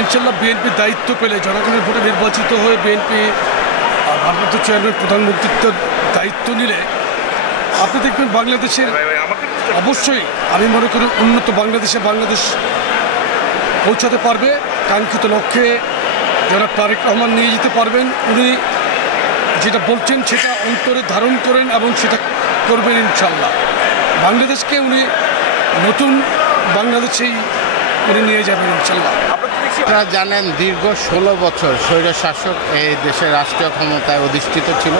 ইনশাল্লাহ বিএনপি দায়িত্ব পেলে, জনগণের ভোটে নির্বাচিত হয়ে বিএনপি ভারপ্রাপ্ত চেয়ারম্যান প্রধানমন্ত্রীত্বের দায়িত্ব নিলে আপনি দেখবেন বাংলাদেশের অবশ্যই আমি মনে করি উন্নত বাংলাদেশ পৌঁছাতে পারবে, কাঙ্ক্ষিত লক্ষ্যে যারা তারেক রহমান নিয়ে যেতে পারবেন। উনি যেটা বলছেন সেটা অন্তরে ধারণ করেন এবং সেটা করবেন ইনশাল্লাহ। বাংলাদেশকে উনি নতুন বাংলাদেশেই উনি নিয়ে যাবেন ইনশাল্লাহ। আপনারা জানেন দীর্ঘ 16 বছর স্বৈরশাসক এই দেশের রাষ্ট্রীয় ক্ষমতায় অধিষ্ঠিত ছিল।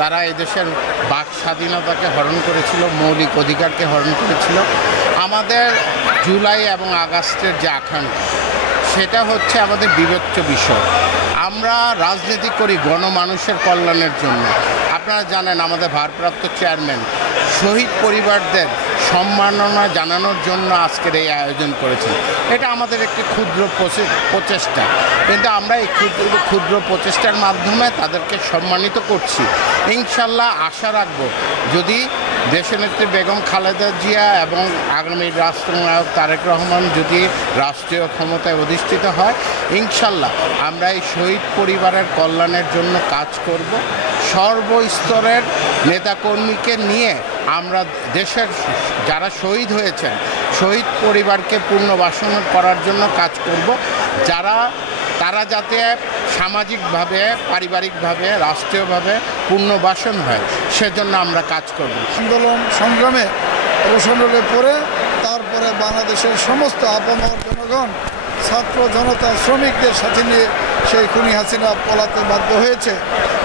তারা এই দেশের বাক স্বাধীনতাকে হরণ করেছিল, মৌলিক অধিকারকে হরণ করেছিল। আমাদের জুলাই এবং আগস্টের যে আকাঙ্ক্ষা সেটা হচ্ছে আমাদের বিবেচ্য বিষয়। আমরা রাজনীতি করি গণমানুষের কল্যাণের জন্য। আপনারা জানেন আমাদের ভারপ্রাপ্ত চেয়ারম্যান শহীদ পরিবারদের সম্মাননা জানানোর জন্য আজকের এই আয়োজন করেছেন। এটা আমাদের একটি ক্ষুদ্র প্রচেষ্টা, কিন্তু আমরা এই ক্ষুদ্র প্রচেষ্টার মাধ্যমে তাদেরকে সম্মানিত করছি। ইনশাল্লাহ আশা রাখব যদি দেশনেত্রী বেগম খালেদা জিয়া এবং আগামী রাষ্ট্রনায়ক তারেক রহমান যদি রাষ্ট্রীয় ক্ষমতায় অধিষ্ঠিত হয়, ইনশাল্লাহ আমরা এই শহীদ পরিবারের কল্যাণের জন্য কাজ করব। সর্বস্তরের নেতাকর্মীকে নিয়ে আমরা দেশের যারা শহীদ হয়েছেন শহীদ পরিবারকে পুনর্বাসন করার জন্য কাজ করব। তারা যাতে সামাজিকভাবে, পারিবারিকভাবে, রাষ্ট্রীয়ভাবে পুনর্বাসন হয় সেজন্য আমরা কাজ করব। আন্দোলন সংগ্রামে অবসরের পরে তারপরে বাংলাদেশের সমস্ত আপামর জনগণ, ছাত্র জনতা, শ্রমিকদের সাথে নিয়ে সেই খুনি হাসিনা পলাতে বাধ্য হয়েছে।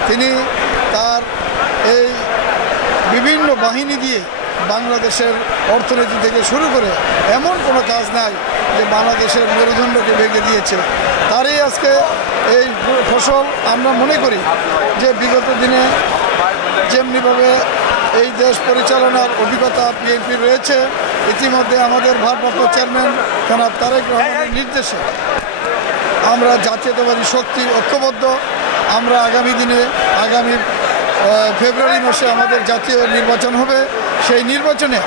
তিনি তার এই বিভিন্ন বাহিনী দিয়ে বাংলাদেশের অর্থনীতি থেকে শুরু করে এমন কোনো কাজ নাই যে বাংলাদেশের মেরুদণ্ডকে ভেঙে দিয়েছে। তারই আজকে এই ফসল। আমরা মনে করি যে বিগত দিনে যেমনিভাবে এই দেশ পরিচালনার অভিজ্ঞতা বিএনপি রয়েছে, ইতিমধ্যে আমাদের ভারপ্রাপ্ত চেয়ারম্যান জনাব তারেক রহমানের নির্দেশে আমরা জাতীয়তাবাদী শক্তি ঐক্যবদ্ধ। আমরা আগামী দিনে আগামী ফেব্রুয়ারি মাসে আমাদের জাতীয় নির্বাচন হবে। সেই নির্বাচনে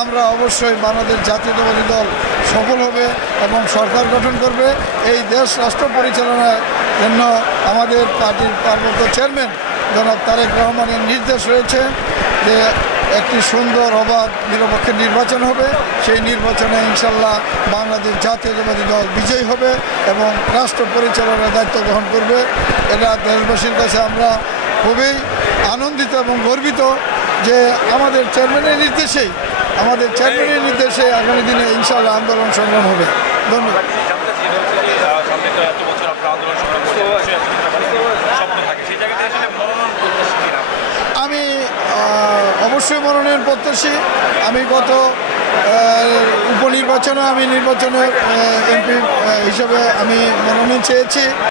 আমরা অবশ্যই বাংলাদেশ জাতীয়তাবাদী দল সফল হবে এবং সরকার গঠন করবে। এই দেশ রাষ্ট্র পরিচালনার জন্য আমাদের পার্টির ভারপ্রাপ্ত চেয়ারম্যান জনাব তারেক রহমানের নির্দেশ রয়েছে যে একটি সুন্দর, অবাধ, নিরপেক্ষ নির্বাচন হবে। সেই নির্বাচনে ইনশাল্লাহ বাংলাদেশ জাতীয়তাবাদী দল বিজয়ী হবে এবং রাষ্ট্র পরিচালনার দায়িত্ব গ্রহণ করবে। এটা দেশবাসীর কাছে আমরা খুবই আনন্দিত এবং গর্বিত যে আমাদের চেয়ারম্যানের নির্দেশে আগামী দিনে ইনশাল্লাহ আন্দোলন সংগ্রাম হবে। ধন্যবাদ। আমি অবশ্যই মনোনয়ন প্রত্যাশী। আমি গত উপনির্বাচনে এমপি হিসেবে আমি মনোনয়ন চেয়েছি।